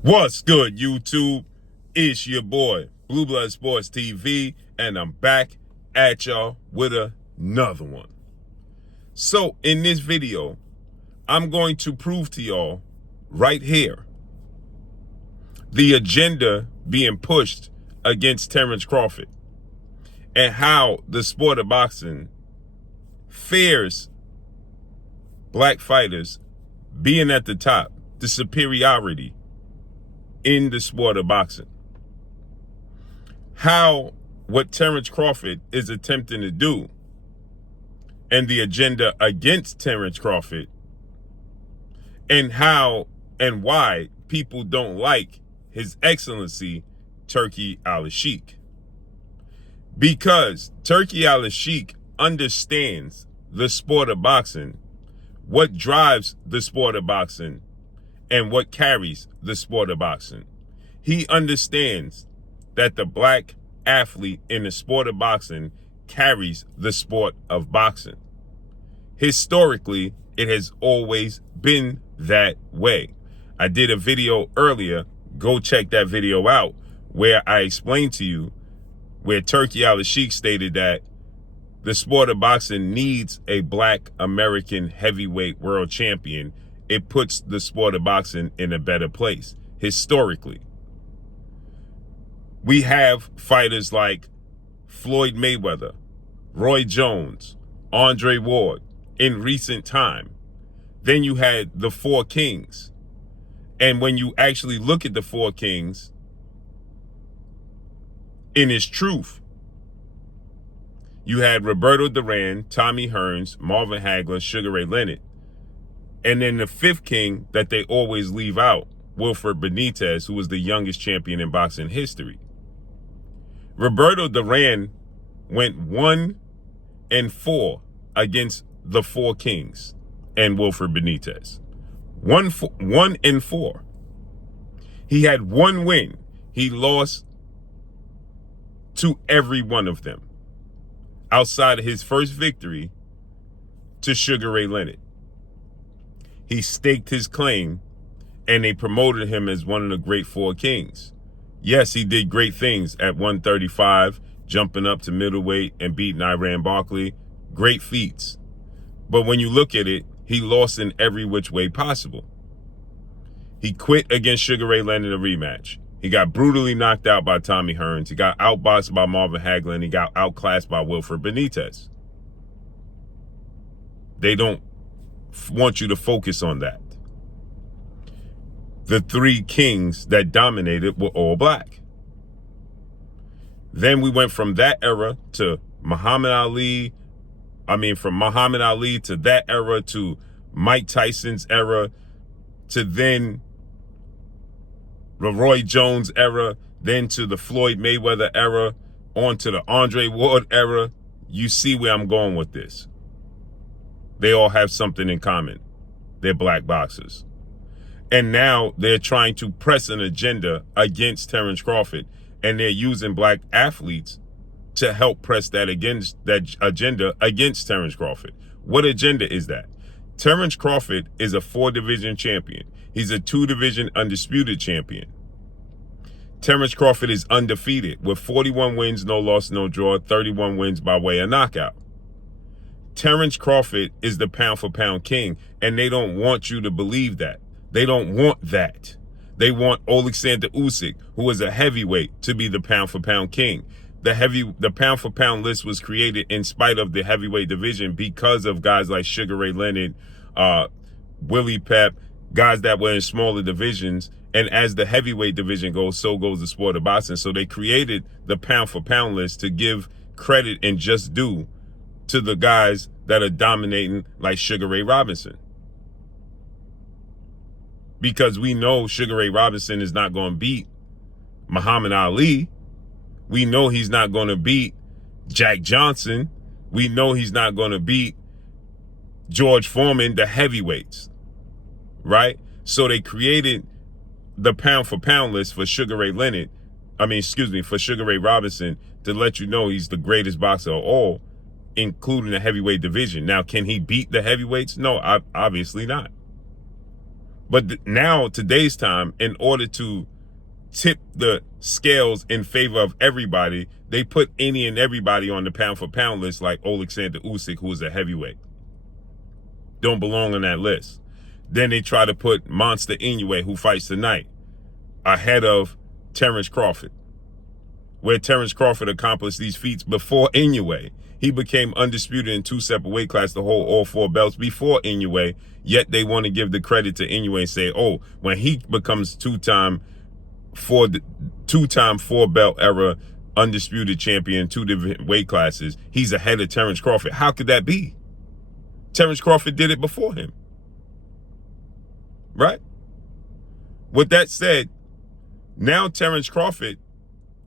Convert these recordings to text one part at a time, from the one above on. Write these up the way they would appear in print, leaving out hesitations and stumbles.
What's good, YouTube? It's your boy, Blue Blood Sports TV, and I'm back at y'all with another one. So in this video, I'm going to prove to y'all right here the agenda being pushed against Terence Crawford and how the sport of boxing fears black fighters being at the top, the superiority in the sport of boxing. How what Terence Crawford is attempting to do and the agenda against Terence Crawford, and how and why people don't like His Excellency Turki Al-Sheikh. Because Turki Al-Sheikh understands the sport of boxing, what drives the sport of boxing, and what carries the sport of boxing. He understands that the black athlete in the sport of boxing carries the sport of boxing. Historically, it has always been that way. I did a video earlier, go check that video out, where I explained to you where Turki Al-Sheikh stated that the sport of boxing needs a black American heavyweight world champion. It puts the sport of boxing in a better place. Historically, we have fighters like Floyd Mayweather, Roy Jones, Andre Ward in recent time. Then you had the Four Kings. And when you actually look at the Four Kings in its truth, you had Roberto Duran, Tommy Hearns, Marvin Hagler, Sugar Ray Leonard. And then the fifth king that they always leave out, Wilfred Benitez, who was the youngest champion in boxing history. Roberto Duran went 1-4 against the Four Kings and Wilfred Benitez. 1-4. He had one win. He lost to every one of them, outside of his first victory to Sugar Ray Leonard. He staked his claim, and they promoted him as one of the great Four Kings. Yes, he did great things at 135, jumping up to middleweight and beating Iran Barkley. Great feats. But when you look at it, he lost in every which way possible. He quit against Sugar Ray Leonard in a rematch. He got brutally knocked out by Tommy Hearns. He got outboxed by Marvin Hagler, and he got outclassed by Wilfred Benitez. They don't want you to focus on that. The three kings that dominated were all black. Then we went from that era to Muhammad Ali. From Muhammad Ali to that era to Mike Tyson's era to then the Roy Jones era, then to the Floyd Mayweather era, on to the Andre Ward era. You see where I'm going with this. They all have something in common. They're black boxers. And now they're trying to press an agenda against Terence Crawford, and they're using black athletes to help press that agenda against Terence Crawford. What agenda is that? Terence Crawford is a 4-division champion. He's a 2-division undisputed champion. Terence Crawford is undefeated with 41 wins, no loss, no draw, 31 wins by way of knockout. Terence Crawford is the pound-for-pound king, and they don't want you to believe that. They don't want that. They want Alexander Usyk, who is a heavyweight, to be the pound-for-pound king. The pound-for-pound list was created in spite of the heavyweight division because of guys like Sugar Ray Leonard, Willie Pep, guys that were in smaller divisions. And as the heavyweight division goes, so goes the sport of boxing. So they created the pound-for-pound list to give credit and just due to the guys that are dominating, like Sugar Ray Robinson. Because we know Sugar Ray Robinson is not going to beat Muhammad Ali. We know he's not going to beat Jack Johnson. We know he's not going to beat George Foreman, the heavyweights, right? So they created the pound-for-pound list for Sugar Ray for Sugar Ray Robinson to let you know he's the greatest boxer of all, including the heavyweight division. Now, can he beat the heavyweights? No, obviously not. But now, today's time, in order to tip the scales in favor of everybody, they put any and everybody on the pound for pound list, like Alexander Usyk, who is a heavyweight. Don't belong on that list. Then they try to put Monster Inoue, who fights tonight, ahead of Terence Crawford, where Terence Crawford accomplished these feats before Inoue. He became undisputed in 2 separate weight classes to hold all 4 belts before Inoue, yet they want to give the credit to Inoue and say, oh, when he becomes two-time 4-belt era undisputed champion, 2 different weight classes, he's ahead of Terence Crawford. How could that be? Terence Crawford did it before him. Right? With that said, now Terence Crawford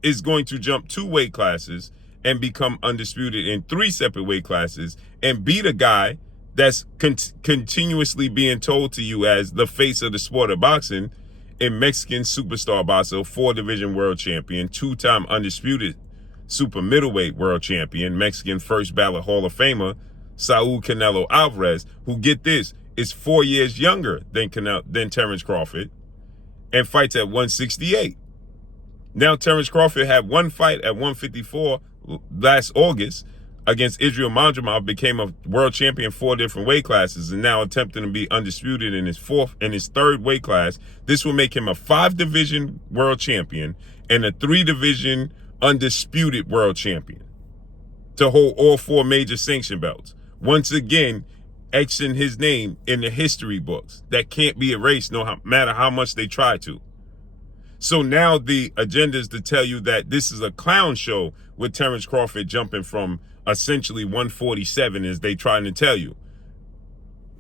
is going to jump 2 weight classes and become undisputed in 3 separate weight classes and beat a guy that's continuously being told to you as the face of the sport of boxing, in Mexican superstar boxer, 4-division world champion, 2-time undisputed super middleweight world champion, Mexican first ballot Hall of Famer, Saul Canelo Alvarez, who, get this, is 4 years younger than Terence Crawford and fights at 168. Now, Terence Crawford had 1 fight at 154 last August against Israel Madrimov, became a world champion in 4 different weight classes, and now attempting to be undisputed in his 3rd weight class. This will make him a 5-division world champion and a 3-division undisputed world champion to hold all 4 major sanction belts. Once again, etching his name in the history books that can't be erased no matter how much they try to. So now the agenda is to tell you that this is a clown show with Terence Crawford jumping from essentially 147, as they trying to tell you,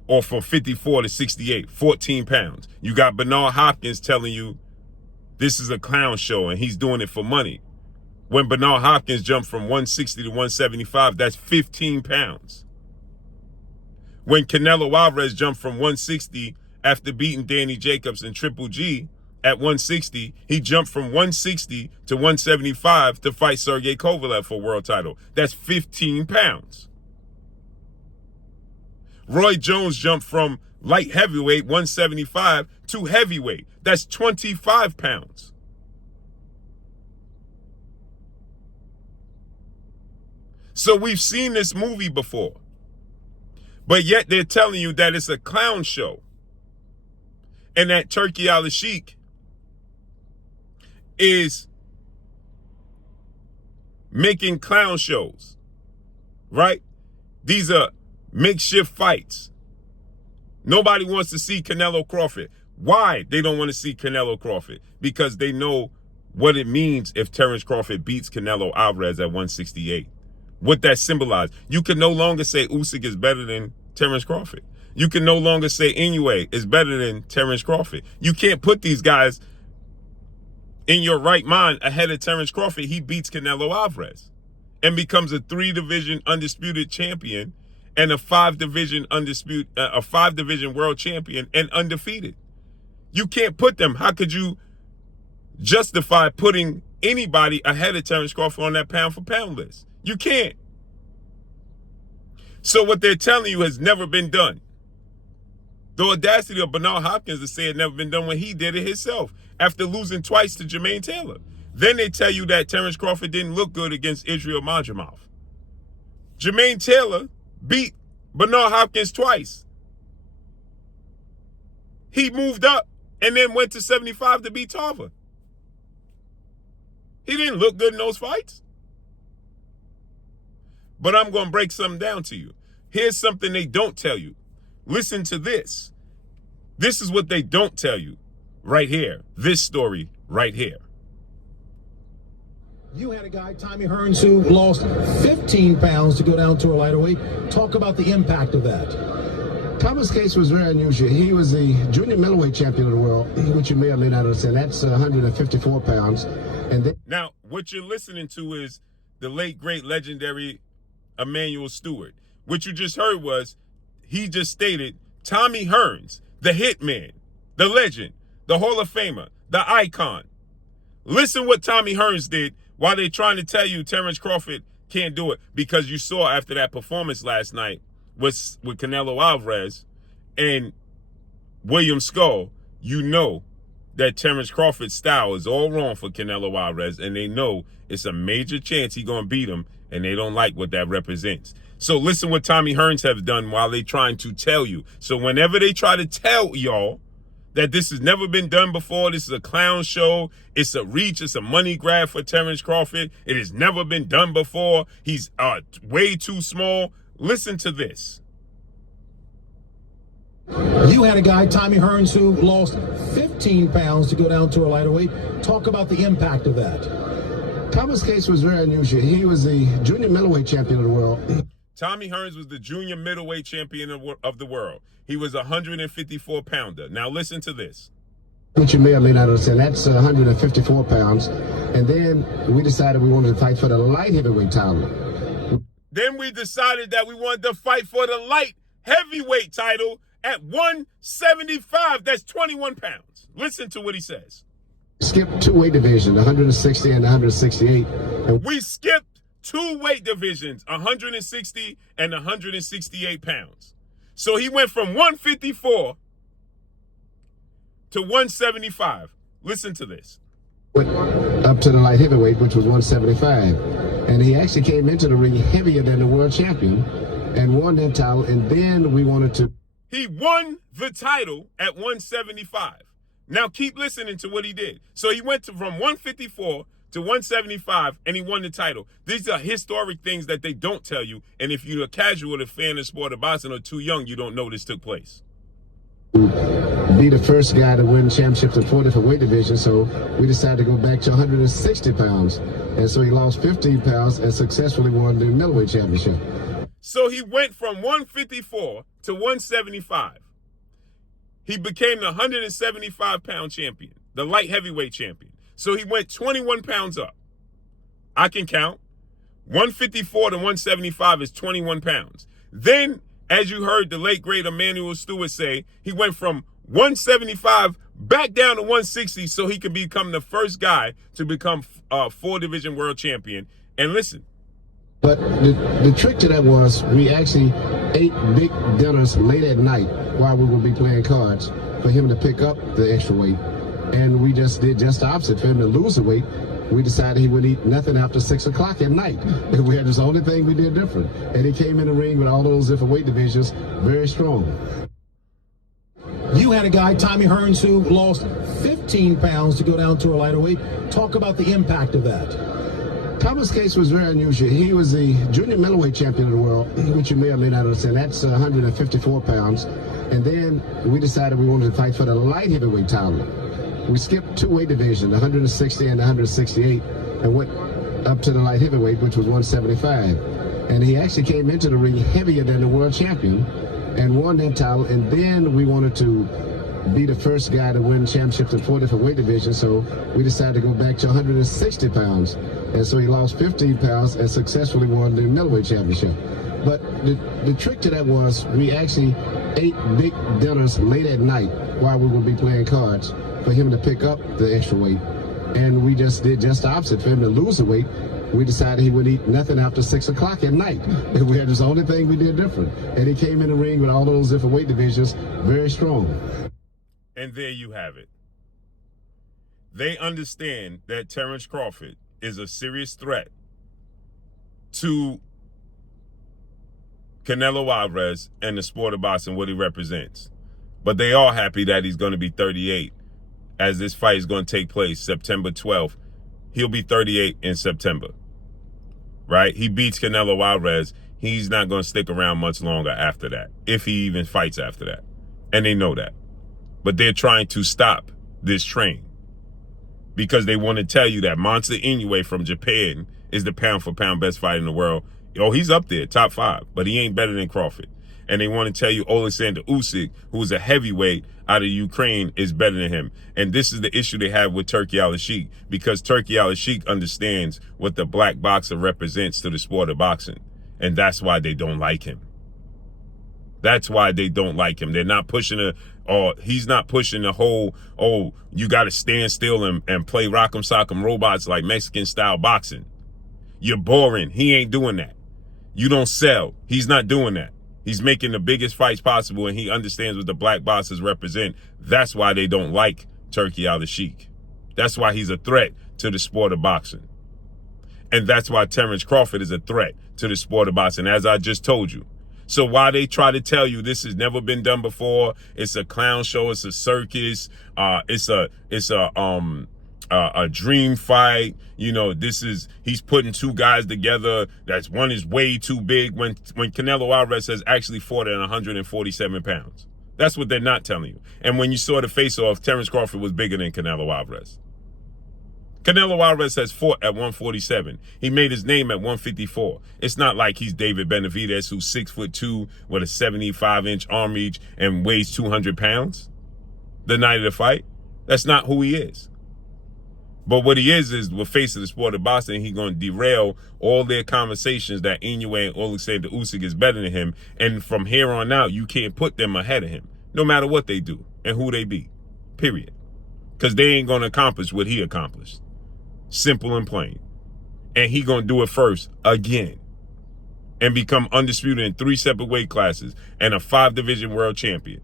or from 54 to 68, 14 pounds. You got Bernard Hopkins telling you this is a clown show and he's doing it for money. When Bernard Hopkins jumped from 160 to 175, that's 15 pounds. When Canelo Alvarez jumped from 160 after beating Danny Jacobs and Triple G at 160, he jumped from 160 to 175 to fight Sergey Kovalev for world title. That's 15 pounds. Roy Jones jumped from light heavyweight 175 to heavyweight. That's 25 pounds. So we've seen this movie before, but yet they're telling you that it's a clown show and that Turki Al-Sheikh is making clown shows, right? These are makeshift fights. Nobody wants to see Canelo Crawford. Why they don't want to see Canelo Crawford? Because they know what it means if Terence Crawford beats Canelo Alvarez at 168. What that symbolizes. You can no longer say Usyk is better than Terence Crawford. You can no longer say Inoue is better than Terence Crawford. You can't put these guys in your right mind ahead of Terence Crawford. He beats Canelo Alvarez and becomes a 3-division undisputed champion and a 5-division world champion and undefeated. You can't put them. How could you justify putting anybody ahead of Terence Crawford on that pound for pound list? You can't. So what they're telling you has never been done. The audacity of Bernard Hopkins to say it never been done when he did it himself after losing twice to Jermaine Taylor. Then they tell you that Terence Crawford didn't look good against Israel Madrimov. Jermaine Taylor beat Bernard Hopkins twice. He moved up and then went to 75 to beat Tarver. He didn't look good in those fights. But I'm going to break something down to you. Here's something they don't tell you. Listen to this. This is what they don't tell you right here. This story right here. You had a guy, Tommy Hearns, who lost 15 pounds to go down to a lighter weight. Talk about the impact of that. Tommy's case was very unusual. He was the junior middleweight champion of the world, which you may or may not understand. That's 154 pounds. And now, what you're listening to is the late, great, legendary Emanuel Stewart. What you just heard was, he just stated, Tommy Hearns, the hitman, the legend, the Hall of Famer, the icon. Listen what Tommy Hearns did while they're trying to tell you Terence Crawford can't do it, because you saw after that performance last night with Canelo Alvarez and William Skull you know that Terence Crawford's style is all wrong for Canelo Alvarez, and they know it's a major chance he's going to beat him, and they don't like what that represents. So listen what Tommy Hearns have done while they trying to tell you. So whenever they try to tell y'all that this has never been done before, this is a clown show, it's a reach, it's a money grab for Terence Crawford, it has never been done before, he's way too small, listen to this. You had a guy, Tommy Hearns, who lost 15 pounds to go down to a lighter weight. Talk about the impact of that. Thomas' case was very unusual. He was the junior middleweight champion of the world. Tommy Hearns was the junior middleweight champion of the world. He was a 154-pounder. Now listen to this. Which you may or may not understand, that's 154 pounds. And then we decided we wanted to fight for the light heavyweight title. Then we decided that we wanted to fight for the light heavyweight title at 175. That's 21 pounds. Listen to what he says. Skipped two weight divisions, 160 and 168. We skipped two weight divisions, 160 and 168 pounds. So he went from 154 to 175. Listen to this. Went up to the light heavyweight, which was 175. And he actually came into the ring heavier than the world champion and won that title. And then we wanted to... He won the title at 175. Now keep listening to what he did. So he went from 154 to 175, and he won the title. These are historic things that they don't tell you, and if you're a casual fan of the sport of boxing or too young, you don't know this took place. Be the first guy to win championships in 4 different weight divisions, so we decided to go back to 160 pounds. And so he lost 15 pounds and successfully won the middleweight championship. So he went from 154 to 175. He became the 175-pound champion, the light heavyweight champion. So he went 21 pounds up. I can count. 154 to 175 is 21 pounds. Then, as you heard the late, great Emmanuel Stewart say, he went from 175 back down to 160 so he could become the first guy to become a 4-division world champion. And listen. But the trick to that was we actually ate big dinners late at night while we would be playing cards for him to pick up the extra weight. And we just did just the opposite. For him to lose the weight, we decided he would eat nothing after 6 o'clock at night. We had this only thing we did different. And he came in the ring with all those different weight divisions, very strong. You had a guy, Tommy Hearns, who lost 15 pounds to go down to a lighter weight. Talk about the impact of that. Thomas' case was very unusual. He was the junior middleweight champion of the world, which you may or may not understand. That's 154 pounds. And then we decided we wanted to fight for the light heavyweight title. We skipped two weight divisions, 160 and 168, and went up to the light heavyweight, which was 175. And he actually came into the ring heavier than the world champion and won that title. And then we wanted to be the first guy to win championships in 4 different weight divisions, so we decided to go back to 160 pounds. And so he lost 15 pounds and successfully won the middleweight championship. But the trick to that was we actually ate big dinners late at night while we would be playing cards for him to pick up the extra weight. And we just did just the opposite. For him to lose the weight, we decided he would eat nothing after 6 o'clock at night. And we had this only thing we did different. And he came in the ring with all those different weight divisions, very strong. And there you have it. They understand that Terence Crawford is a serious threat to Canelo Alvarez and the sport of boxing, what he represents. But they are happy that he's going to be 38 as this fight is going to take place September 12th. He'll be 38 in September, right? He beats Canelo Alvarez. He's not going to stick around much longer after that, if he even fights after that. And they know that. But they're trying to stop this train because they want to tell you that Monster Inoue from Japan is the pound-for-pound best fighter in the world. Oh, he's up there, top 5, but he ain't better than Crawford. And they want to tell you Alexander Usyk, who is a heavyweight out of Ukraine, is better than him. And this is the issue they have with Turki Al-Sheikh, because Turki Al-Sheikh understands what the black boxer represents to the sport of boxing. And that's why they don't like him. That's why they don't like him. They're not pushing he's not pushing the whole, you got to stand still and play rock'em sock'em robots like Mexican style boxing. You're boring. He ain't doing that. You don't sell. He's not doing that. He's making the biggest fights possible, and he understands what the black boxers represent. That's why they don't like Turki Al-Sheikh. That's why he's a threat to the sport of boxing. And that's why Terence Crawford is a threat to the sport of boxing, as I just told you. So while they try to tell you this has never been done before, it's a clown show, it's a circus, it's a dream fight. You know, he's putting two guys together. One is way too big when Canelo Alvarez has actually fought at 147 pounds. That's what they're not telling you. And when you saw the face-off, Terence Crawford was bigger than Canelo Alvarez. Canelo Alvarez has fought at 147. He made his name at 154. It's not like he's David Benavidez, who's 6'2" with a 75-inch arm reach and weighs 200 pounds the night of the fight. That's not who he is. But what he is the face of the sport of boxing. He's going to derail all their conversations that Inoue and Alexander Usyk is better than him. And from here on out, you can't put them ahead of him, no matter what they do and who they be, period. Because they ain't going to accomplish what he accomplished. Simple and plain. And he going to do it first again and become undisputed in 3 separate weight classes and a 5-division world champion.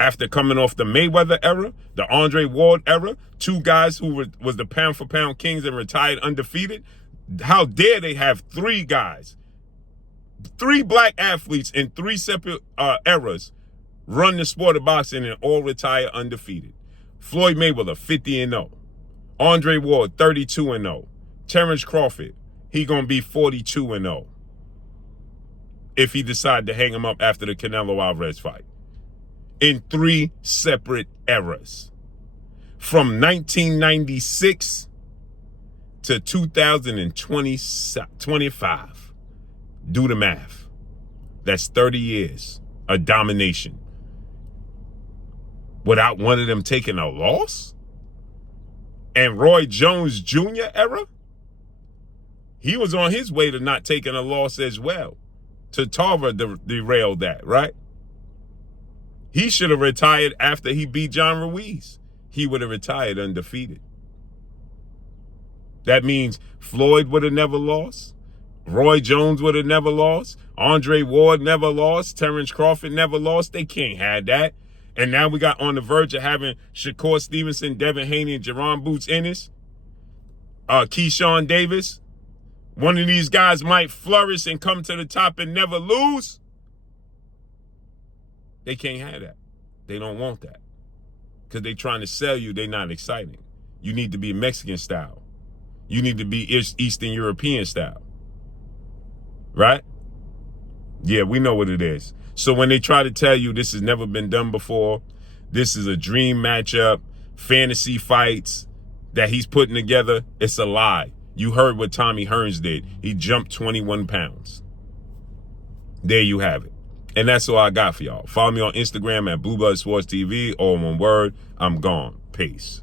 After coming off the Mayweather era, the Andre Ward era, 2 guys who was the pound-for-pound kings and retired undefeated, how dare they have 3 guys, 3 black athletes in 3 separate eras run the sport of boxing and all retire undefeated. Floyd Mayweather, 50-0. Andre Ward, 32-0. Terence Crawford, he going to be 42-0 if he decide to hang him up after the Canelo Alvarez fight. In 3 separate eras. From 1996 to 2025. Do the math. That's 30 years of domination. Without one of them taking a loss? And Roy Jones Jr. era? He was on his way to not taking a loss as well. Tarver derailed that, right? He should have retired after he beat John Ruiz. He would have retired undefeated. That means Floyd would have never lost. Roy Jones would have never lost. Andre Ward never lost. Terence Crawford never lost. They can't have that. And now we got on the verge of having Shakur Stevenson, Devin Haney, and Jerron Boots Ennis. Keyshawn Davis. One of these guys might flourish and come to the top and never lose. They can't have that. They don't want that. Because they're trying to sell you they're not exciting. You need to be Mexican style. You need to be Eastern European style. Right? Yeah, we know what it is. So when they try to tell you this has never been done before, this is a dream matchup, fantasy fights that he's putting together, it's a lie. You heard what Tommy Hearns did. He jumped 21 pounds. There you have it. And that's all I got for y'all. Follow me on Instagram at Blue Blood Sports TV, all one word. I'm gone. Peace.